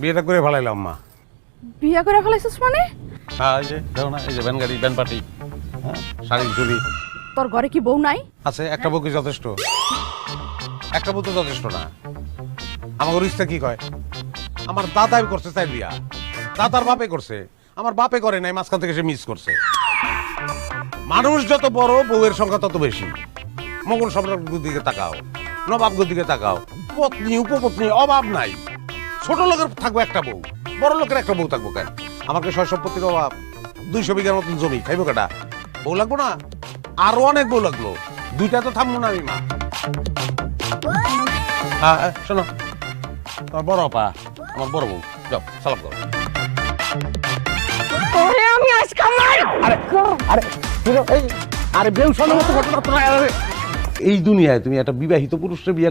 বিয়েটা করে ফেলাইলাম মা। বিয়া করে ফেলাইছিস মানে? হ্যাঁ, এই যে দেখো না, এই যে ভ্যান গাড়ি, ভ্যান পার্টি, হ্যাঁ, শাড়ি চুড়ি তোর ঘরে কি বউ নাই? আছে। একটা বউ কি যথেষ্ট? একটা বউ তো যথেষ্ট না। আমার ইচ্ছা কি কয়, আমার দাদাই করছে চাই বিয়া, দাদার বাপে করছে, আমার বাপে করে নাই, মাঝখান থেকে সে মিস করছে। মানুষ যত বড় বউয়ের সংখ্যা তত বেশি। মোগল সম্রাটের দিকে তাকাও, নবাবগঞ্জের দিকে তাকাও, পত্নী উপপত্নী অভাব নাই। ছোট লোকের থাকবো একটা বউ, বড় লোকের একটা বউ থাকবো কেন? আমাকে সয় সম্পত্তির অভাব, 200 বিঘার মতন জমি, খাইবো কেটা? বউ লাগবো না? আরো অনেক বউ লাগলো, দুইটা তো থামবো না আমি মা। হ্যাঁ শোনো, তোমার বড় আপা আমার বড় বউ, যাও সালাম করো। তোরে আমি আজকে মার। আরে বেউ শোনো মতো ঘটনা। এই দুনিয়ায় তুমি একটা বিবাহিত পুরুষের বিয়ে